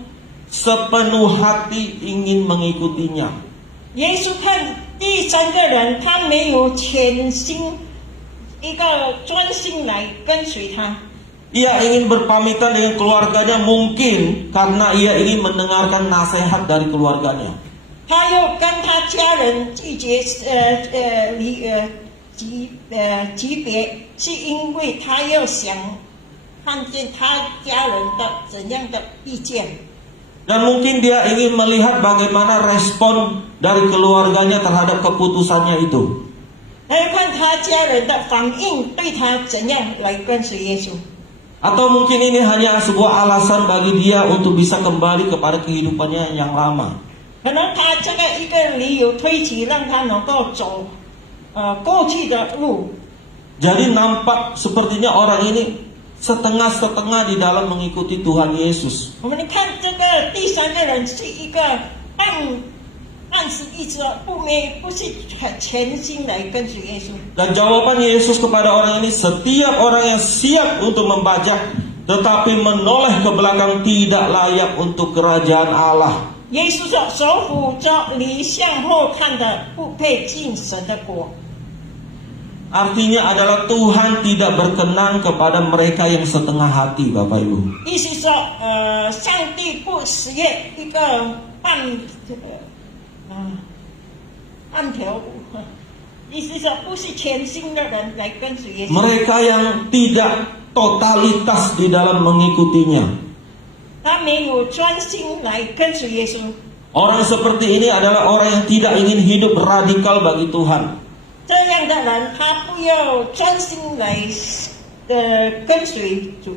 sepenuh hati ingin mengikutinya. 耶稣看第三个人，他没有全心一个专心来跟随他。 Ia ingin berpamitan dengan keluarganya mungkin karena ia ingin mendengarkan nasihat dari keluarganya. 他又跟他家人拒绝级别，是因为他又想看见他家人的怎样的意见。 Dan mungkin dia ingin melihat bagaimana respon dari keluarganya terhadap keputusannya itu. 还要看他家人的反应，对他怎样来跟随耶稣。 Atau mungkin ini hanya sebuah alasan bagi dia untuk bisa kembali kepada kehidupannya yang lama. 可能他这个一个理由推起，让他能够走过去的路。 Jadi nampak sepertinya orang ini setengah-setengah di dalam mengikuti Tuhan Yesus. 我们看这个第三个人是一个半是一直不是很全心来跟随耶稣。 Dan jawaban Yesus kepada orang ini, setiap orang yang siap untuk membajak tetapi menoleh ke belakang tidak layak untuk kerajaan Allah. 耶稣说：“手扶着你向后看的，不配进神的国。” Artinya adalah Tuhan tidak berkenan kepada mereka yang setengah hati, Bapak Ibu. 意思说，上帝不喜悦一个半条，意思说不是全心的人来跟随耶稣。 Mereka yang tidak totalitas di dalam mengikutinya. 他没有专心来跟随耶稣。 Orang seperti ini adalah orang yang tidak ingin hidup radikal bagi Tuhan. 这样的人，他不要专心来跟随主。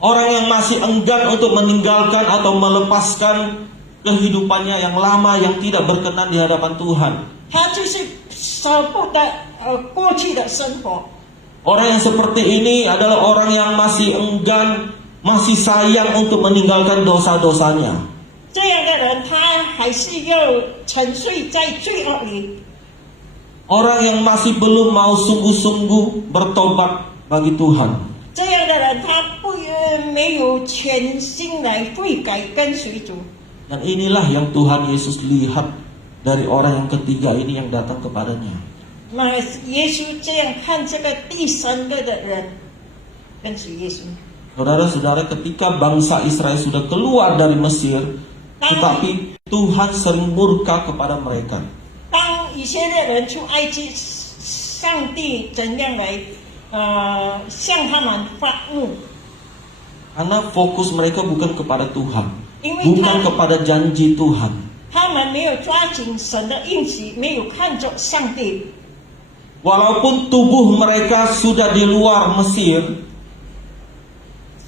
Orang yang masih enggan untuk meninggalkan atau melepaskan kehidupannya yang lama yang tidak berkenan di hadapan Tuhan. 他就是舍不得过去的生活。 Orang yang seperti ini adalah orang yang masih enggan, masih sayang untuk meninggalkan dosa-dosanya. 这样的人，他还是要沉睡在罪恶里。 Orang yang masih belum mau sungguh-sungguh bertobat bagi Tuhan. 这样的人，他没有全心来悔改跟随主。 Dan inilah yang Tuhan Yesus lihat dari orang yang ketiga ini yang datang kepadanya. 那耶稣这样看这个第三个的人跟随耶稣。 Saudara-saudara, ketika bangsa Israel sudah keluar dari Mesir, tetapi Tuhan sering murka kepada mereka. 当以色列人出埃及，上帝怎样来向他们发怒？ Karena fokus mereka bukan kepada Tuhan, Ini bukan kan- kepada janji Tuhan. 他们没有抓紧神的应许，没有看着上帝。 Walaupun tubuh mereka sudah di luar Mesir,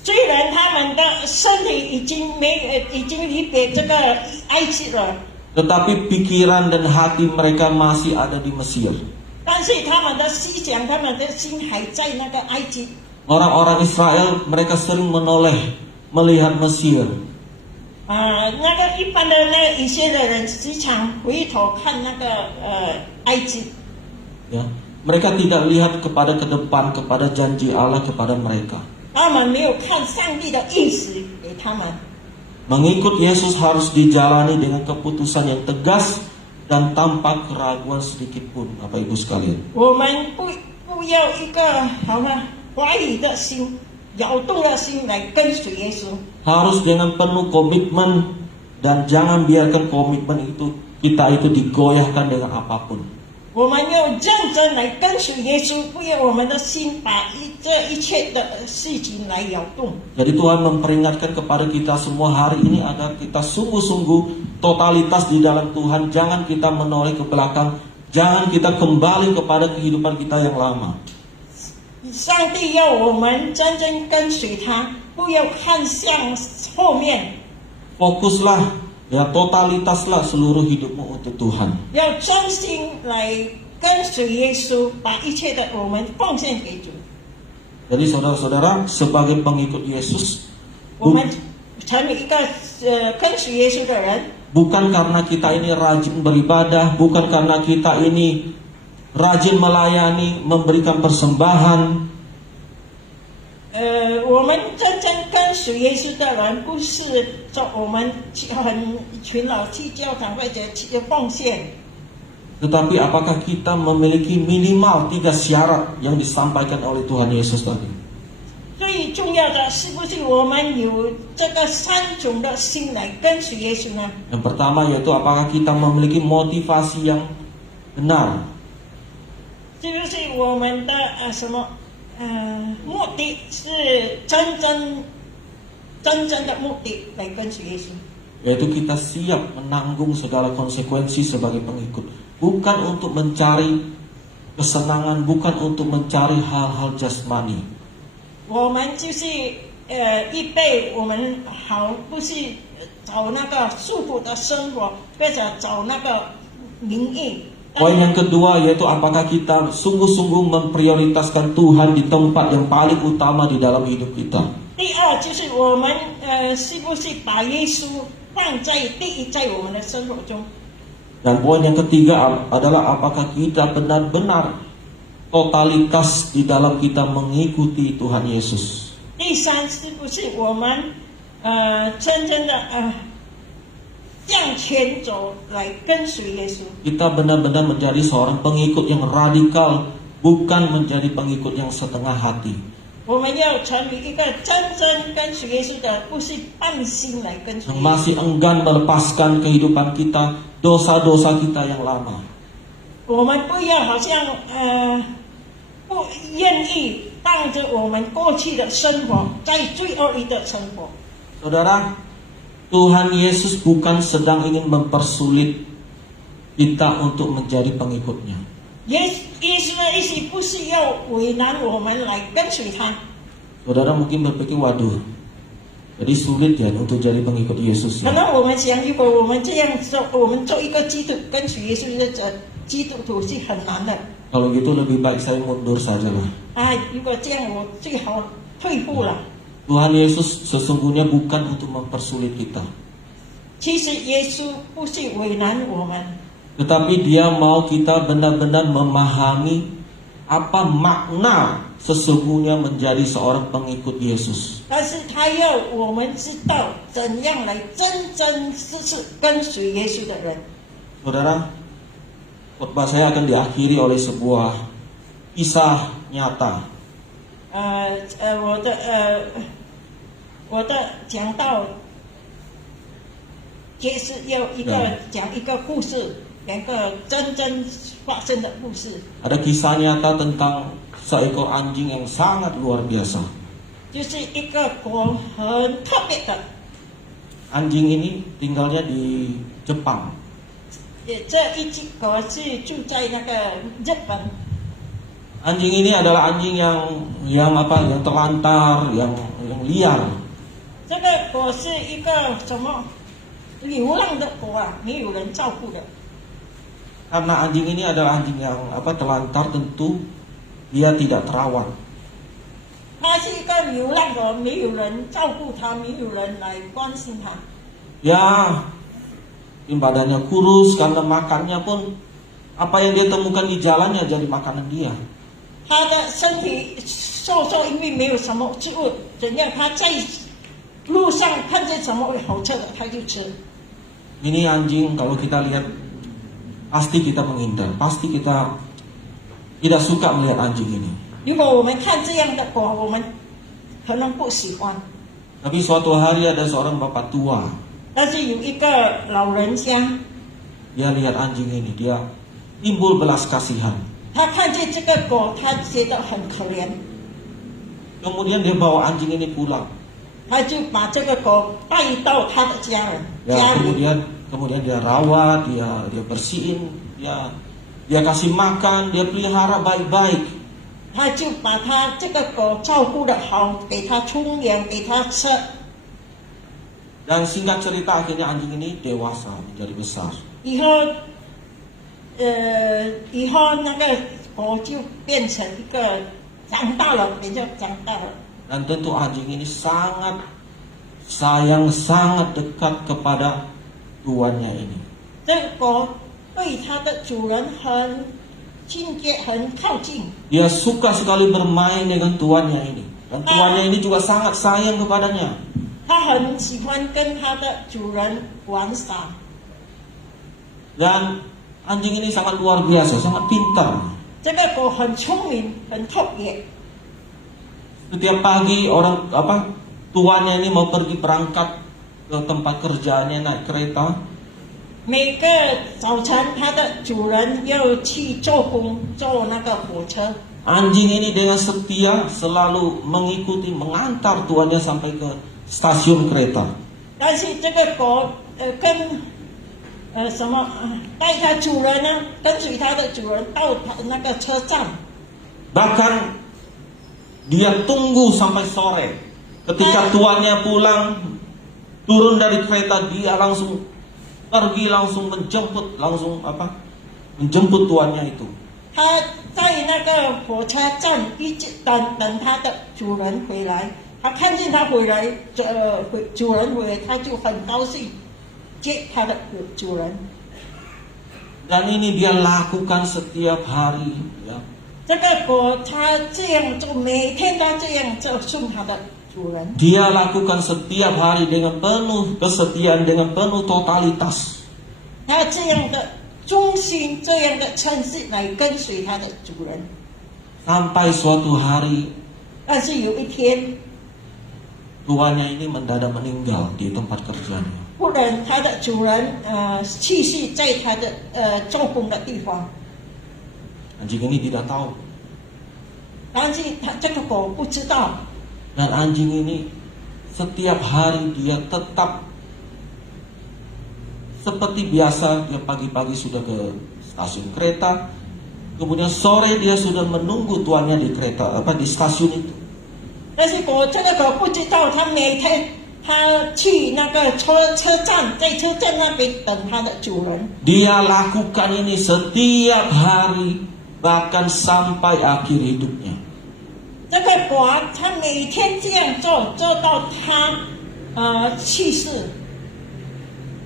虽然他们的身体已经离别这个埃及了， tetapi pikiran dan hati mereka masih ada di Mesir. 但是他们的思想、他们的心还在那个埃及。 Orang-orang Israel mereka sering menoleh melihat Mesir. 那个一般的那个以色列人时常回头看那个埃及。 Ya, mereka tidak lihat kepada ke depan, kepada janji Allah kepada mereka. 他们没有看上帝的应许给他们。 Mengikut Yesus harus dijalani dengan keputusan yang tegas dan tanpa keraguan sedikit pun, Bapak Ibu sekalian. 我们不不要一个好吗怀疑的心、摇动的心来跟随耶稣。 Harus dengan penuh komitmen dan jangan biarkan komitmen kita itu digoyahkan dengan apapun. 我们要认真来跟随耶稣，不要我们的心把这一切的事情来摇动。 Jadi Tuhan memperingatkan kepada kita semua hari ini agar kita sungguh-sungguh totalitas di dalam Tuhan. Jangan kita menoleh ke belakang, jangan kita kembali kepada kehidupan kita yang lama. 上帝要我们真正跟随他，不要看向后面， Fokuslah, ya totalitaslah seluruh hidupmu untuk Tuhan. 要专心来跟随耶稣，把一切的我们奉献给主。 Jadi saudara-saudara, sebagai pengikut Yesus, 我们成为一个跟随耶稣的人， bukan karena kita ini rajin beribadah, bukan karena kita ini rajin melayani, memberikan persembahan. 我们真正跟随耶稣的人，不是说我们很勤劳去教堂或者去奉献。 Tetapi apakah kita memiliki minimal 3 syarat yang disampaikan oleh Tuhan Yesus tadi? 最重要的是不是我们有这个3种的心来跟随耶稣呢？ Yang pertama yaitu apakah kita memiliki motivasi yang benar? 是不是我们的目的是真正的目的来跟随耶稣？ Yaitu kita siap menanggung segala konsekuensi sebagai pengikut. Bukan untuk mencari kesenangan, bukan untuk mencari hal-hal jasmani. 我们就是预备我们好，不是找那个束缚的生活，或者找那个名义。 Poin yang kedua yaitu apakah kita sungguh-sungguh memprioritaskan Tuhan di tempat yang paling utama di dalam hidup kita. 第二就是我们是不是把耶稣放在第一，在我们的生活中。 Dan poin yang ketiga adalah apakah kita benar-benar totalitas di dalam kita mengikuti Tuhan Yesus. 第三是不是我们真正的向前走来跟随耶稣？ Kita benar-benar menjadi seorang pengikut yang radikal, bukan menjadi pengikut yang setengah hati. 我们要成为一个真正跟随耶稣的，不是半心来跟随 Yang 耶稣。 masih enggan melepaskan kehidupan kita, dosa-dosa kita yang lama. 我们不要好像不愿意当着我们过去的生活，在罪恶里的生活。 Saudara, Tuhan Yesus bukan sedang ingin mempersulit kita untuk menjadi pengikutnya. 耶稣的意思不是要为难我们来跟随他。 Saudara mungkin berpikir, waduh, jadi sulit ya untuk jadi pengikut Yesus 可 ya. 能我们想，如果我们这样做，我们做一个基督跟随耶稣的基督徒是很难的。 Kalau gitu lebih baik saya mundur saja lah. 如果这样，我最好退步了。 Tuhan Yesus sesungguhnya bukan untuk mempersulit kita. 其实耶稣不是为难我们， Tetapi dia mau kita benar-benar memahami apa makna sesungguhnya menjadi seorang pengikut Yesus. 但是他要我们知道怎样来真实跟随耶稣的人。 Saudara, khotbah saya akan diakhiri oleh sebuah kisah nyata. 我的讲到，就是要讲一个故事，两个真正发生的故事。 Ada kisah nyata tentang seekor anjing yang sangat luar biasa. 就是一个国很特别的， Anjing ini tinggalnya di Jepang. 这一只狗是住在那个日本。 Anjing ini adalah anjing yang terlantar, yang liar. 这个狗是一个什么流浪的狗啊，没有人照顾的。 Karena anjing ini adalah anjing yang terlantar, tentu dia tidak terawat. 它是一个流浪狗，没有人照顾它，没有人来关心它。 Ya, badannya kurus karena makannya pun apa yang dia temukan di jalannya jadi makanan dia. 它的身体瘦，因为没有什么食物，怎样？它在路上看见什么好吃的，它就吃。 Ini anjing kalau kita lihat pasti kita menghindar, pasti kita tidak suka melihat anjing ini. 如果我们看这样的狗，我们可能不喜欢。 Tapi suatu hari ada seorang bapak tua, 但是有一个老人家， dia lihat anjing ini, dia timbul belas kasihan. 他看见这个狗，他觉得很可怜， Kemudian dia bawa anjing ini pulang. 他就把这个狗带到他的家人 Ya, 家里， kemudian dia rawat, dia bersihin, dia kasih makan, dia pelihara baik-baik. 他就把他这个狗照顾得好，给他冲凉，给他吃。 Dan singkat cerita akhirnya anjing ini dewasa, menjadi besar. 以后那个狗就变成一个长大了，比较长大了。 Dan tentu anjing ini sangat sayang, sangat dekat kepada tuannya ini. 这个狗对它的主人很亲切，很靠近。 Dia suka sekali bermain dengan tuannya ini. Dan tuannya ini juga sangat sayang kepadanya. 它很喜欢跟它的主人玩耍。 Dan anjing ini sangat luar biasa, sangat pintar. 这个狗很聪明，很特别。 Setiap pagi tuannya ini mau pergi berangkat ke tempat kerjaannya naik kereta. 每个早晨，它的主人要去做工，坐那个火车。 Anjing ini dengan setia selalu mengikuti, mengantar tuannya sampai ke stasiun kereta. 但是这个狗跟带它主人呢，跟随它的主人到那个车站。 Bahkan dia tunggu sampai sore. Ketika tuannya pulang, turun dari kereta, dia langsung pergi, langsung menjemput tuannya itu. 他在那个火车站一直等他的主人回来。他看见他回来，主人回来，他就很高兴接他的主人。 Dan ini dia lakukan setiap hari. Ya. 这个狗它这样做，每天都这样做送它的主人。 Dia lakukan setiap hari dengan penuh kesetiaan, dengan penuh totalitas. 它这样的忠心，这样的诚实来跟随它的主人。 Sampai suatu hari 但是有一天， tuannya ini mendadak meninggal di tempat kerjanya. 忽然它的主人去世在它的做工的地方， Anjing ini tidak tahu. 但是这个狗不知道。 Dan anjing ini setiap hari dia tetap seperti biasa, dia pagi-pagi sudah ke stasiun kereta, kemudian sore dia sudah menunggu tuannya di kereta di stasiun itu. 但是这个狗不知道，它每天它去那个车站，在车站那边等它的主人。 Dia lakukan ini setiap hari, bahkan sampai akhir hidupnya. 这个狗它每天这样做，做到它去世。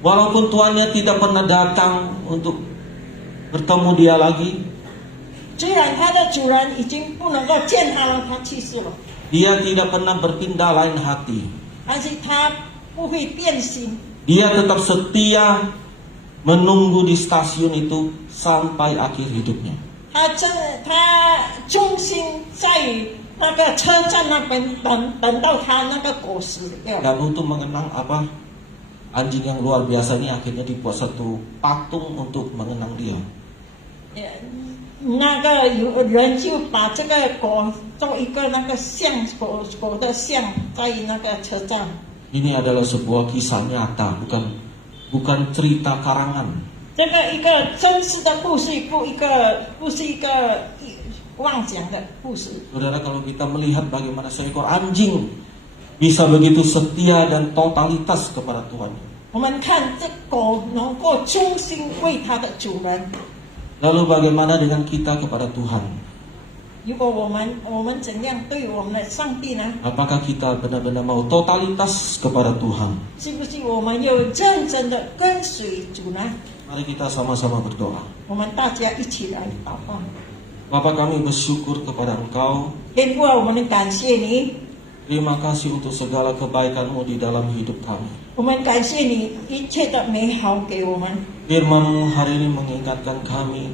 Walaupun tuannya tidak pernah datang untuk bertemu dia lagi, 虽然它的主人已经不能够见它了，它去世了， dia tidak pernah berpindah lain hati. 但是它不会变心， Dia tetap setia menunggu di stasiun itu sampai akhir hidupnya. 它忠心在那个车站那边等到它那个狗死掉。 Dan untuk mengenang anjing yang luar biasa ini akhirnya dibuat satu patung untuk mengenang dia. 那个有人就把这个狗做一个那个像狗的像，在那个车站。 Ini adalah sebuah kisah nyata, bukan cerita karangan. 这个一个真实的故事，不是一个妄讲的故事。 Saudara, kalau kita melihat bagaimana seekor anjing bisa begitu setia dan totalitas kepada Tuhan. 我们看这狗能够忠心为它的主人。 Lalu bagaimana dengan kita kepada Tuhan? 如果我们怎样对我们的上帝呢？ Apakah kita benar-benar mau totalitas kepada Tuhan? 是不是我们有认真的跟随主呢？ Mari kita sama-sama berdoa. 我们大家一起来祷告。 Bapa, kami bersyukur kepada Engkau. 天父啊，我们感谢你， Terima kasih untuk segala kebaikan-Mu di dalam hidup kami. 我们感谢你一切的美好给我们。 Firman-Mu hari ini mengingatkan kami